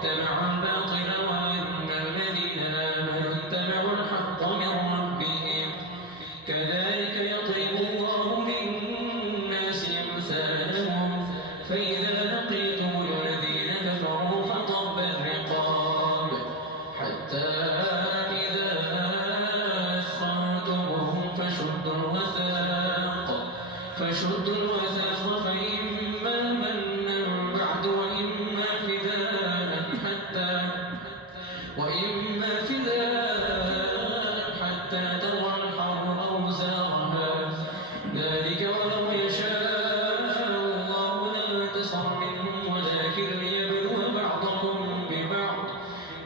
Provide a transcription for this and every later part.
اتبعوا الباطل وإن الذين آمنوا اتبعوا الحق من ربهم كذلك يضرب الله للناس أمثالهم فإذا لقيتم الذين كفروا فضرب الرقاب حتى إذا أثخنتموهم فشدوا الوثاق فإما منا بعد وإما فداء حتى تضع الحرب أوزارها ذلك ولو يشاء الله لانتصر منهم ولكن ليبلو بعضكم ببعض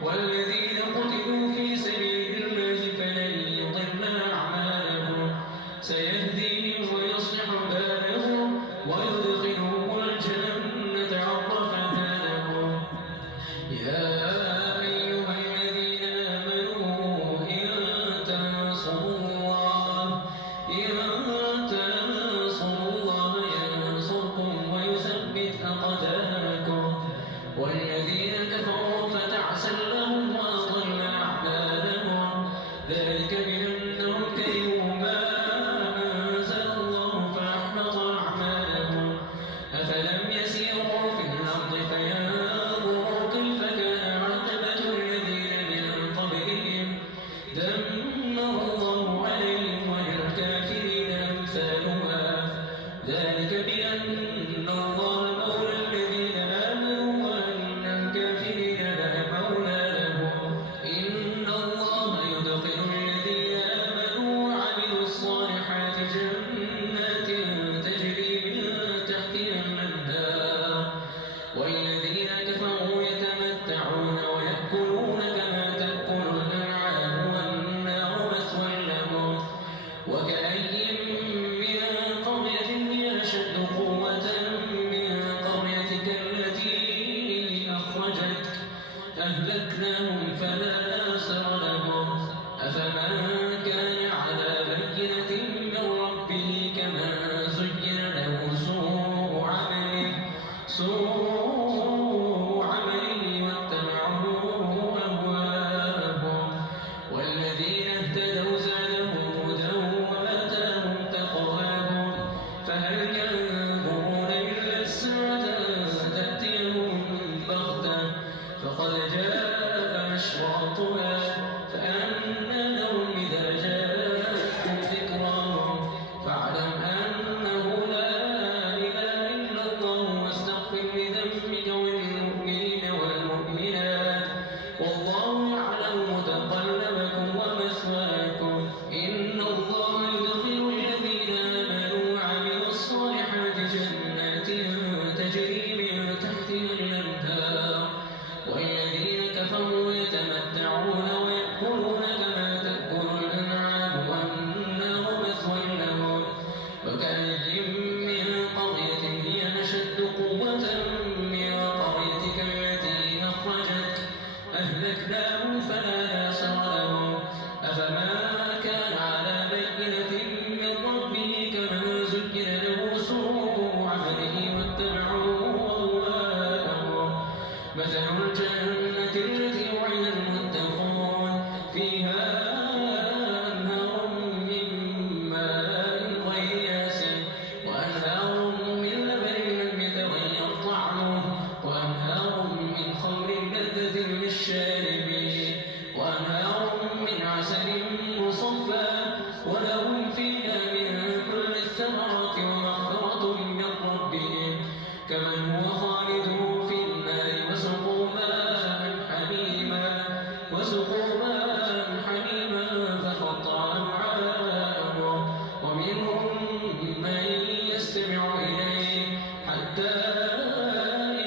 والذين قتلوا في سبيل الله فلن يضل أعمالهم سيهديهم ويصلح بالهم ويدخلهم الجنة عرفها لهم يا أيها الذين آمنوا إن تنصروا الله ينصركم ويثبت أقدامكم والذين كفروا فتعسا لهم وأضل أعمالهم ذلك بأنهم كرهوا ما أنزل الله فأحبط أعمالهم أفلم يسيروا في الأرض فينظروا كيف كان عاقبة الذين من قبلهم دمر الله عليهم وللكافرين أمثالها ذلك بأن الله مولى الذين آمنوا وأن الكافرين لا مولى لهم إن الله يدخل الذين آمنوا وعملوا الصالحات جنات تجري من تحتها الأنهار والذين كفروا يتمتعون ويأكلون كما تأكل الأنعام والنار مثوى لهم وكأي من قرية هي أشد قوة من قريتك التي أخرجتك أهلكناهم فلا ناصر لهم أفمن كان على بينة من ربه كمن زين له سوء عمله واتبعوا أهواءهم والذين اهتدوا زادهم هدى وآتاهم تقواهم فهل ينظرون إلا الساعة أن تأتيهم بغتة فقد جاء أشراطها فأنى لهم إذا جاءتهم ذكراهم فاعلم أنه لا إله إلا الله واستغفر لذنبك وللمؤمنين والمؤمنات والله يعلم متقلبكم ومثواكم إن الله يدخل الذين آمنوا وعملوا الصالحات جنات تجري من تحتها الأنهار والذين كفروا يتمتعون ويأكلون كما تأكل الأنعام والنار مثوى لهم وكأي من قرية هي أشد قوة من قريتك التي أخرجتك أهلكناهم فلا ناصر لهم أفما كان على بينة من ربه كمن زين له سوء عمله واتبعوا أهواءهم مثل الجنة التي وعد المتقون فيها أنهار من ماء غير آسن وأنهار من لبن لم يتغير طعمه وأنهار من خمر لذة للشاربين وأنهار من عسل مصفى ولهم فيها من كل الثمرات ومغفرة من ربهم كمن هو خالد في النار وسقوا ماء حميما فقطع أمعاءهم ومنهم من يستمع إليه حتى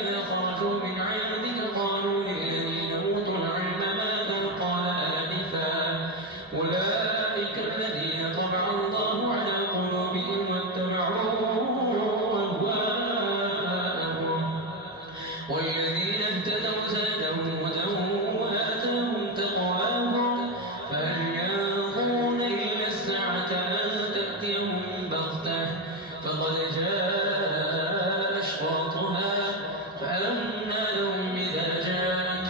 إذا خرجوا من عندك قالوا للذين أوتوا العلم ماذا قال آنفا أولئك الذين طبع الله على قلوبهم واتبعوا أهواءهم والذين اهتدوا زادهم هدى وآتاهم تقواهم فهل ينظرون إلا الساعة أن تأتيهم بغتة فقد جاء أشراطها فأنى لهم إذا جاءتهم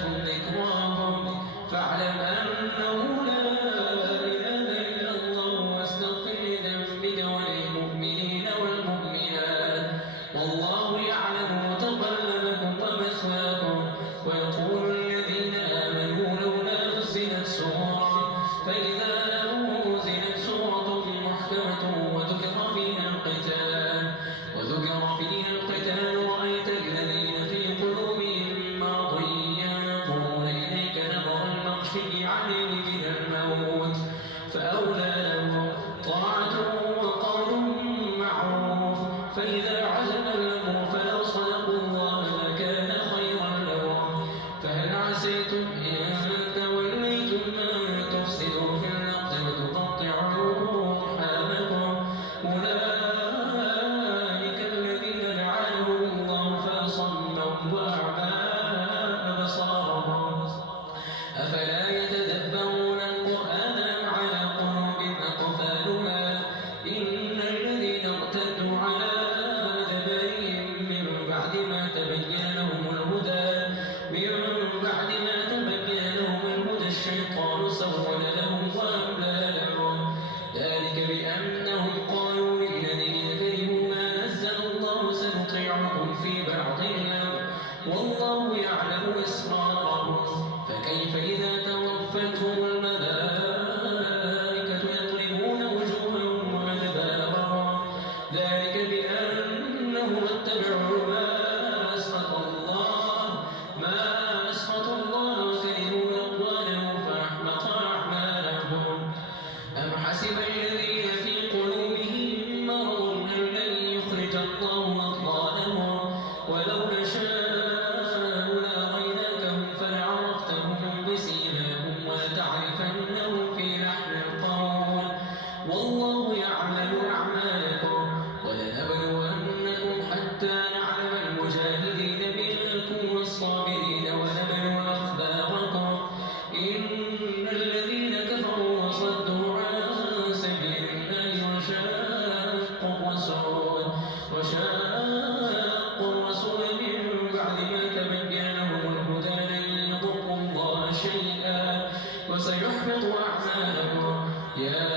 فسيحبط أعمالكم. يا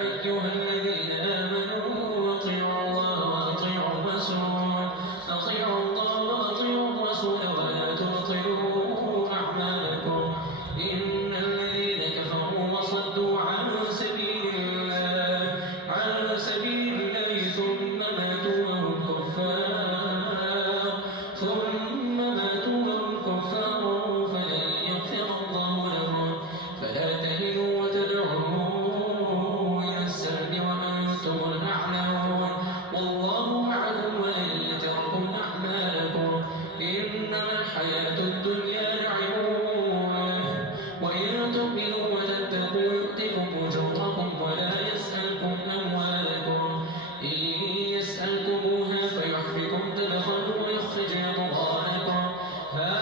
أيها الذين آمنوا أطيعوا الله وأطيعوا الرسول، أطيعوا الله وأطيعوا الرسول ولا تبطلوا أعمالكم. إن الذين كفروا وصدوا عن سبيل الله ثم ماتوا وهم كفار فلن يغفر الله لهم. فلا تهنوا وتدعوا إلى السلم وأنتم الأعلون والله معكم ولن يتركم أعمالكم. إنما الحياة الدنيا لعب وإن تؤمنوا وتتقوا يؤتكم أجوركم ولا يسألكم أموالكم. إن يسألكموها فيحفكم تبخلوا ويخرج أضغانكم. ها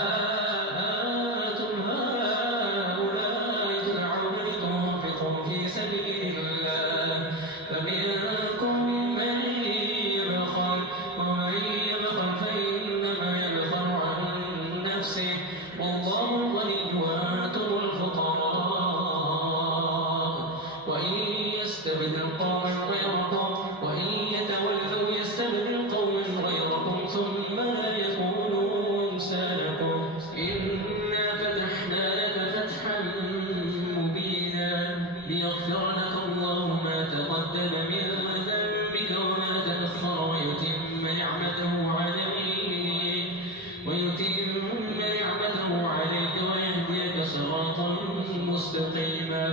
أنتم هؤلاء تدعون لتنفقوا في سبيل الله فمنكم من يبخل ومن يبخل فإنما يبخل عن نفسه والله الغني وأنتم الفقراء. وإن يستبدل قوما غيركم وإن يتولوا يستبدل قوما غيركم ثم لا يكونوا أمثالكم. إنا فتحنا لك فتحا مبينا ليغفر لك الله ما تقدم من ذنبك وما تأخر ويتم نعمته عليك ويهديك صراطا مستقيما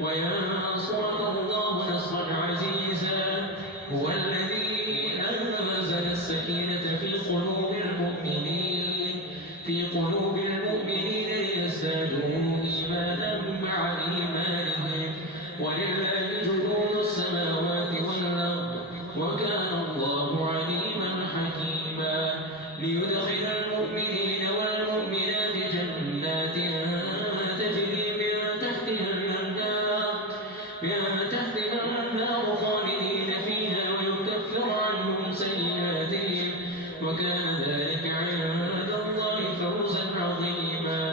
وينصرك الله نصرا عزيزا. هو الذي أنزل السكينة في قلوب المؤمنين ليزدادوا إيمانا مع إيمانهم ولله جنود السماوات والأرض وكان الله عليما حكيما. ليدخل المؤمنين والمؤمنات جنات تجري من تحتها الأنهار خالدين فيها ويكفر عنهم سيئاتهم وكان ذلك عند الله فوزا عظيما.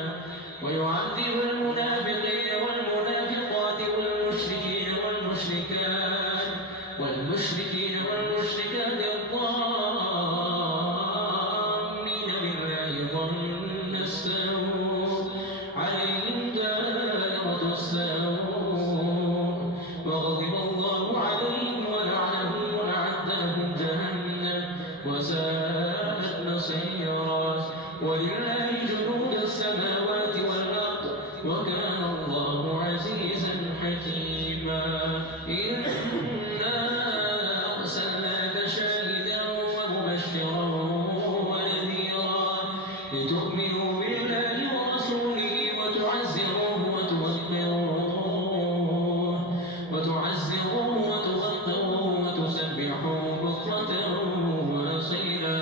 ويعذب المنافقين والمنافقات والمشركين والمشركات الظانين بالله ظن السوء عليهم دائرة السوء وغضب الله عليهم ولعنهم وأعد لهم جهنم وساءت مصيرا. ولله جنود السماوات والأرض وكان الله عزيزا حكيما. إنا أرسلناك شاهدا ومبشرا ونذيرا لتؤمنوا بالله ورسوله وتعزروه وتوقروه وتسبحوه بكرة وأصيلا.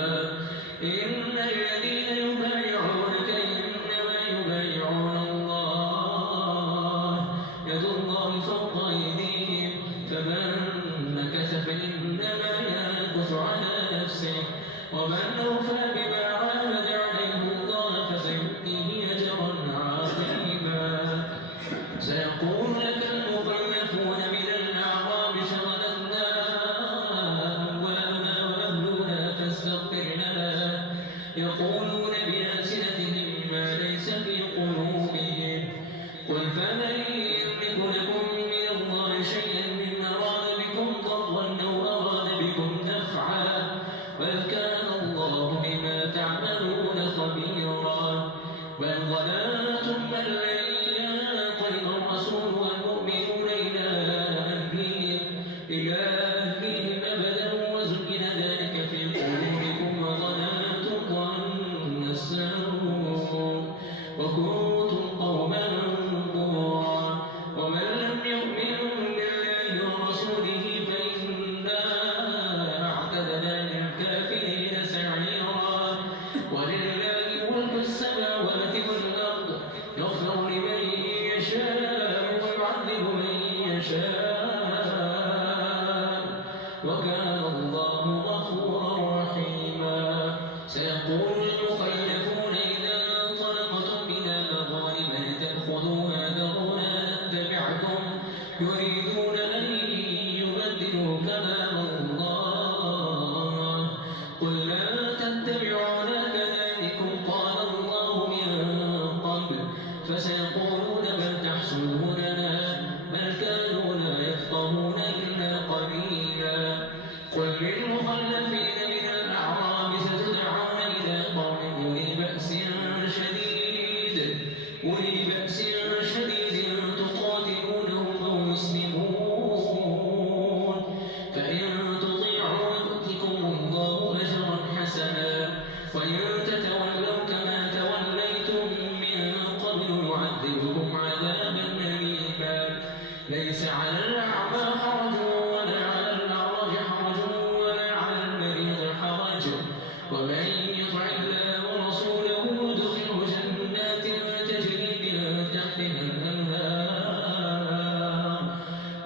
إن الذين يبايعونك إنما يبايعون الله يد الله فوق أيديهم فمن نكث فإنما ينكث على نفسه ومن أوفى بما عاهد عليه الله فسيؤتيه أجرا فسيقولون بل تحسدوننا بل كانوا لا يفقهون إلا قليلا. قل للمخلفين من الأعراب ستدعون إلى قوم أولي بأس شديد تقاتلونهم أو يسلمون فإن تطيعوا يؤتكم الله أجرا حسنا وإن تتولوا كما توليتم من قبل يعذبكم عذابا أليما. ليس على الأعمى حرج ولا على الأعرج حرج ولا على المريض حرج ومن يطع الله ورسوله يدخله جنات تجري من تحتها الأنهار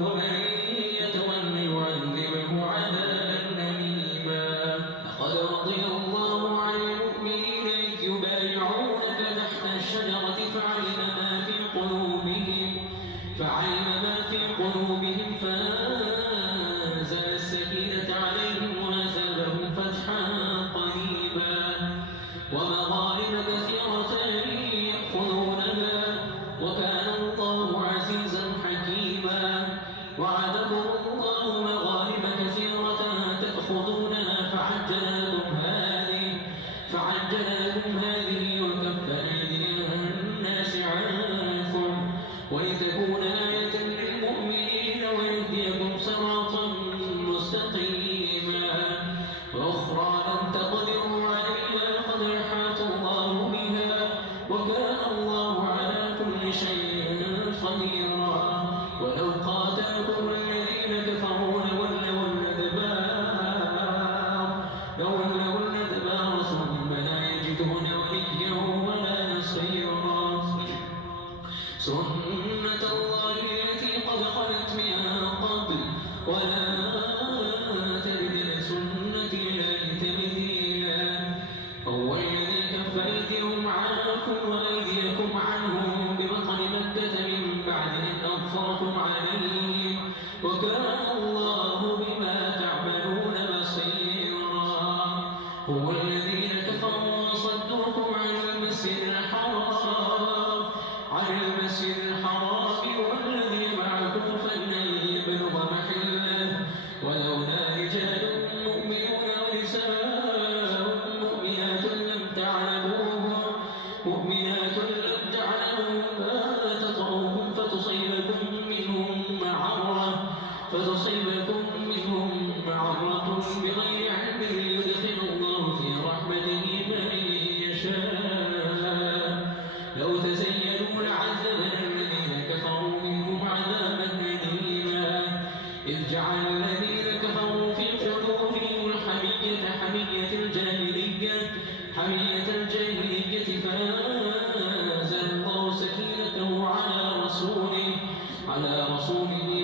ومن يتول يعذبه عذابا أليما. لقد رضي الله عن المؤمنين إذ يبايعونك تحت الشجرة فعلم ما في قلوبهم فأنزل السكينة عليهم وأثابهم فتحا قريبا ومغانم كثيرة يأخذونها وكان الله عزيزا حكيما. وعدكم الله مغانم كثيرة تأخذونها فعجل لكم هذه وكف أيدي الناس عنكم ولتكون آية للمؤمنين ويهديكم صراطا مستقيما. وأخرى لم تقدروا عليها قد أحاط الله بها وكان الله على كل شيء قديرا. ولو قاتلكم الذين كفروا لولوا الأدبار ثم لا يجدون وليا ولا نصيرا. سنة الله التي قد خلت من قبل ولا تجد لسنة الله تبديلا. هو الذي كف أيديهم عنكم وأيديكم عنهم ببطن مكة من بعد أن أظفركم عليهم وكان الله بما تعملون بصيرا. هو الذين كفروا وصدوكم عن المسجد الحرام والذي معكم فلن يبلغ محله ولولا رجال مؤمنون ونساء مؤمنات لم تعلموهم أن تطعوهم فتصيبكم منهم معرة بغير علم يدخل الله في رحمته من يشاء. لو تزينوا لعذبنا الذين كفروا منهم عذابا أليما. إذ جعل الذين كفروا في قلوبهم حمية الجاهلية فأنزل الله سكينته على رسوله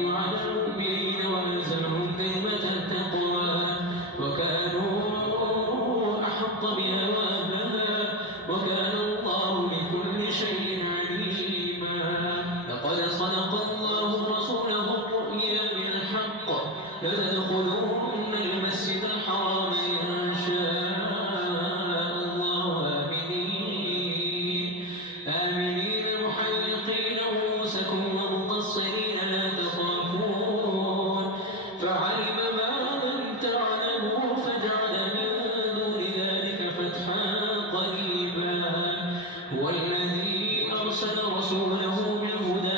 وعلى المؤمنين وألزمهم كلمة التقوى وكانوا أحق بها وأهلها وكان الله بكل شيء عليما. لقد صدق الله رسوله الرؤيا بالحق لتدخلن المسجد الحرام إن شاء الله آمنين محلقين رؤوسكم ومقصرين لا تخافون فعلم ما لم تعلموا فجعل من دون ذلك فتحا قريبا. هو الذي أرسل رسوله بالهدى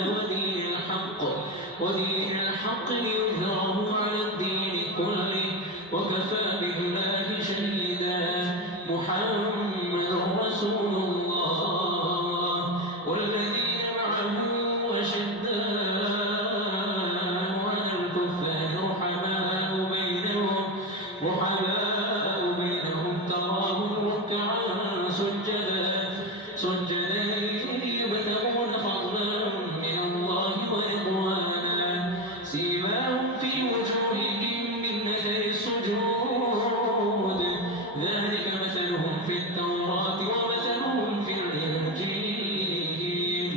ودين الحق ليظهره على الدين كله وكفى بالله شهيدا. محمد رسول الله والذين معه أشداء على الكفار رحماء بينهم تراهم ركعا سجدا يبتغون فضلا من الله ورضوانا سيماهم في وجوههم من أثر السجود ذلك مثلهم في التوراة ومثلهم في الإنجيل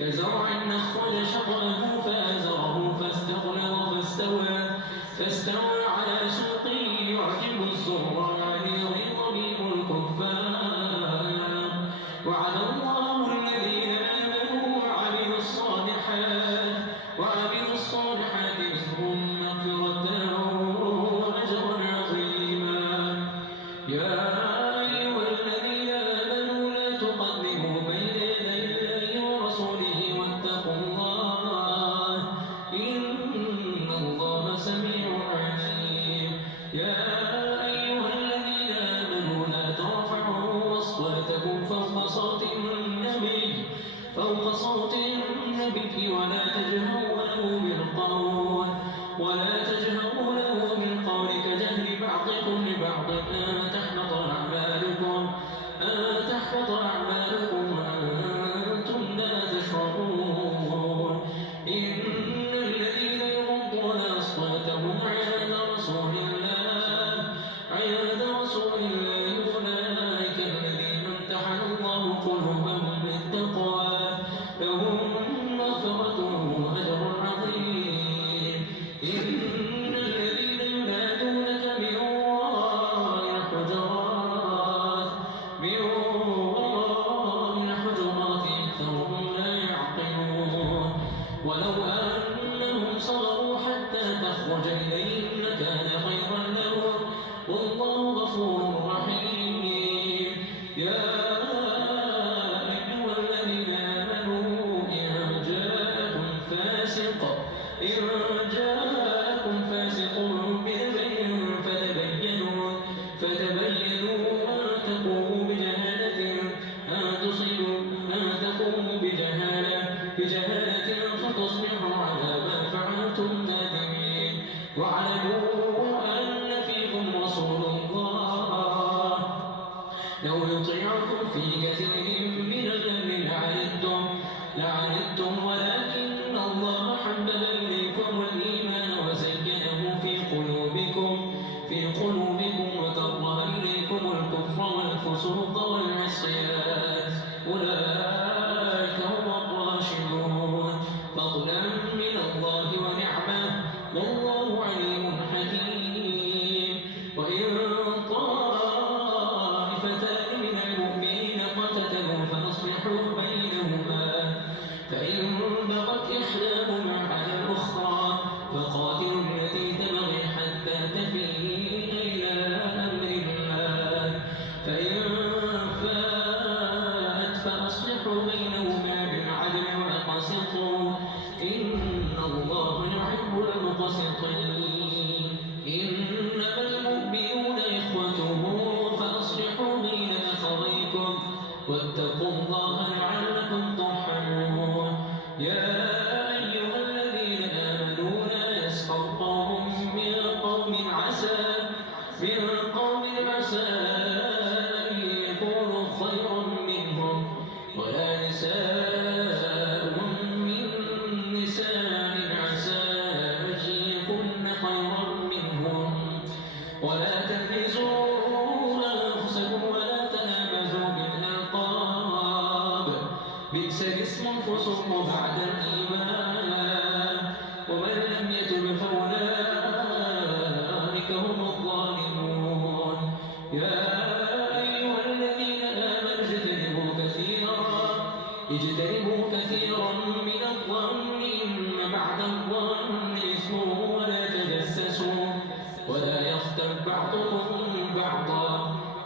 كزرع أخرج شطأه فآزره فاستوى على سوقه يعجب الزراع ليغيظ بهم الكفار. وعد الله الذين آمنوا فوق صوت النبي ولا تجهروا له بالقول كجهر بعضكم لبعض أن تحبط أعمالكم وأنتم لا تشعرون. إن الذين يغضون أصواتهم عند رسول الله أولئك الذين امتحن الله قلوبهم بالتقوى لهم مغفرة وأجر عظيم. إن الذين ينادونك من وراء الحجرات أكثرهم لا يعقلون. ولو أنهم صبروا حتى تخرج إليهم لكان خيرا لهم والله غفور رحيم. يا أيها الذين آمنوا إن جاءكم فاسق بنبأ فتبينوا أن تقوموا بجهالة فتصبحوا على ما فعلتم نادمين. واعلموا أن فيكم رسول الله لو يطيعكم في كثير من الأمر لعنتم ولكن الله حبب إليكم الإيمان وزينه في قلوبكم وكره إليكم الكفر والفسوق والعصيان أولئك هم الراشدون فضلا من الله ونعمة والله عليم حكيم. وإن طائفتان من المؤمنين اقتتلوا فأصلحوا بينهما فإن بغت إحداهما على الأخرى فقاتلوا التي تبغي حتى تفيء إلى أمر الله فإن فاءت فأصلحوا بينهما بالعدل وأقسطوا إن الله يحب المقسطين. إنما المؤمنون إخوة فأصلحوا بين أخويكم واتقوا الله لعلكم ترحمون. يا أيها الذين آمنوا لا يسخر قوم من قوم عسى أن يكونوا خيرا منهم ولا نساء من نساء عسى أن يكن خيرا منهم ولا تلمزوا أنفسكم ولا تنابزوا بالألقاب بئس الاسم الفسوق بعد الإيمان ومن لم يتب فأولئك هم الظالمون. يا أيها الذين آمنوا اجتنبوا كثيرا من الظن إن بعد الظن إثم ولا تجسسوا ولا يغتب بعضكم بعضا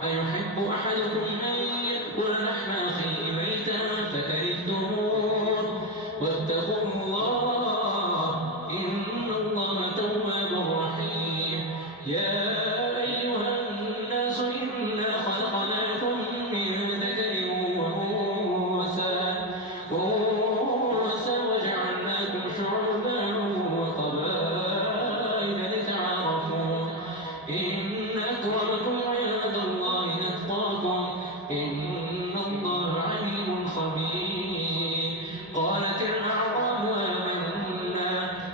أيحب أحدكم أن يأكل لحم أخيه ميتا فكرهتموه واتقوا الله إن الله تواب رحيم. يا أيها الناس إنا خلقناكم من ذكر وأنثى وجعلناكم شعوبا وقبائل لتعارفوا إن أكرمكم عند الله أتقاكم إن الله عليم خبير. قالت الأعراب آمنا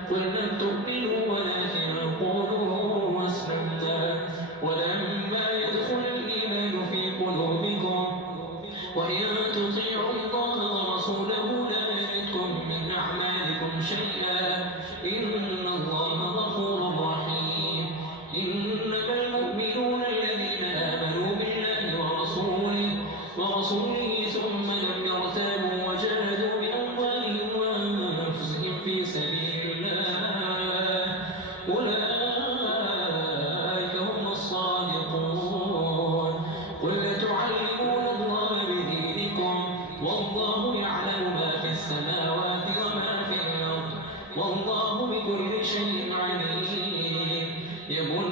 قل لم تؤمنوا ولكن قولوا أسلمنا ولما يدخل الإيمان في قلوبكم وإن تطيعوا الله ورسوله لا يلدكم من أعمالكم شيئا إن الله غفور رحيم. إنما المؤمنون الذين آمنوا بالله ورسوله ثم لم يرتابوا وجاهدوا بأموالهم وأنفسهم في سبيل الله أولئك هم الصادقون. قل تعلمون الله بدينكم والله يعلم ما في السماوات وما في الأرض والله بكل شيء عليم. يمن